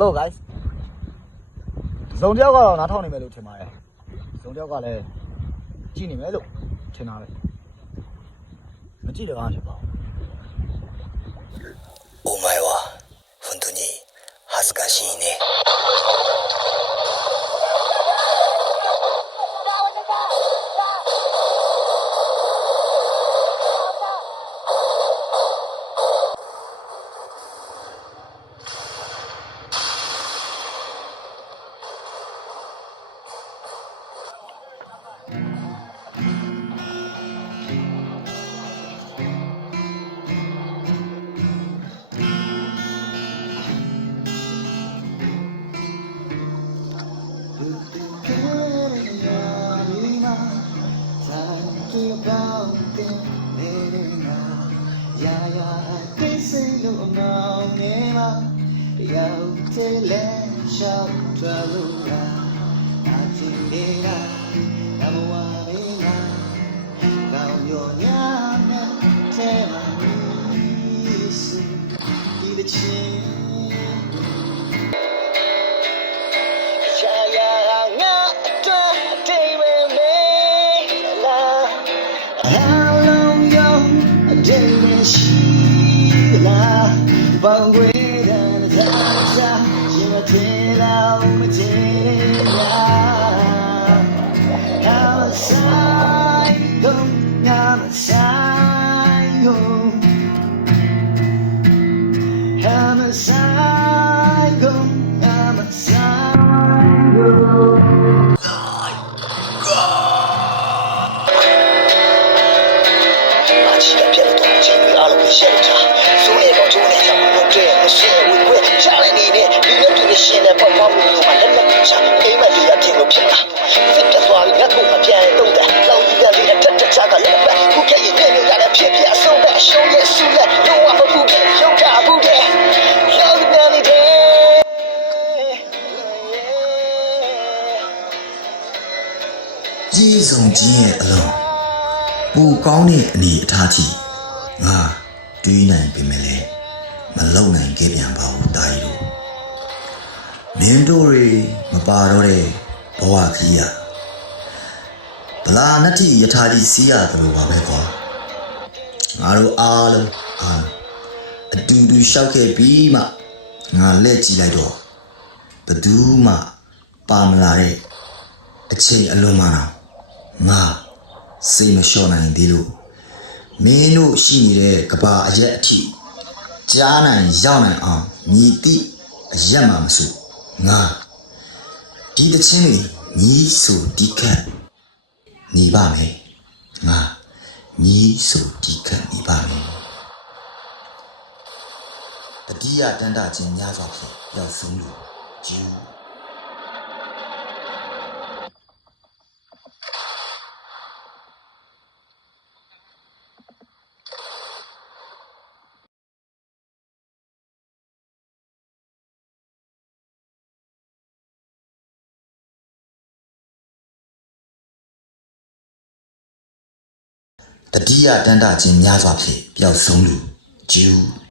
Hello guys စုံတယောက်ကတော့နားထောင်နေမယ်လို့ထင်ပါတယ်စုံတယောက်ကလည်းကြည့်နေမယ်လို့ထင်တာပဲမကြည့်တော့အားဖြစ်ပါお前は本当に恥ずかしいねရောက်တယ်လဲရှောက်သွားလို့လားအချင်းနေတာနမဝရီနာကောင်းရောညာနဲ့ထဲမှာစီဒီတဲ့ချင်းရာငါအတွက်အတိတ်ပဲမေးလားအလုံးရောအတိတ်ပဲရှိလားဘောင်ွေI'm a psycho, I'm a psycho. I'm a psycho, I'm a psycho. Machi piano to chini alo ke shelta. Sune ko chune jam no tre no se we kwe chale ni ne ni ne tu ne shin ne pop pop lo ma let let cha ai ma li ya tin lo phit la. Fit ta swa bi ngak ko ma pian tong da. Law yi da li da tat tat cha ka let ba. Ku ke yi ne ne ya da phit phit a song da show ye su le. No wa ma pu ke yong da bu de. Law yi da ni de. ကြီးဆုံးခြင်းရဲ့အလုံးပူကောင်းတဲ့အနေအထားကြီးငါတွေးနိုင်ပေမဲ့လည်းမလုံနိုင်ခဲ့ပြန်ပါဘူးတာကြီးတို့မင်းတို့တွေမပါတော့တဲ့ဘဝကြီးရဗလာနတ္တိယထာကြီးစီးရတယ်လို့ပါပဲကွာငါတို့အားလုံးအတူတူရှောက်ခဲ့ပြီးမှငါလက်ကြည့်လိုက်တော့ဘယ်သူမှပါမလာတဲ့အချိန်အလုံးမှတော့ငါစိတ်မလျှော့နိုင်သေးလို့မင်းတို့ရှိနေတဲ့ကဘာအရက်အထိကြားနိုင်ရောက်နိုင်အောင်ညီတိအရက်မှမဆိုငါဒီတချင်းလေးညီဆိုဒီခတ်ညီပါမယ်ငါညီဆိုဒီခတ်ညီပါမယ်တတိယတန်တာချင်းများစွာဖြင့်ရောက်ဆုံးလို့ဂျူတတိယတန်တာချင်းများစွာဖြင့်ပျောက်ဆုံးလူဂျူး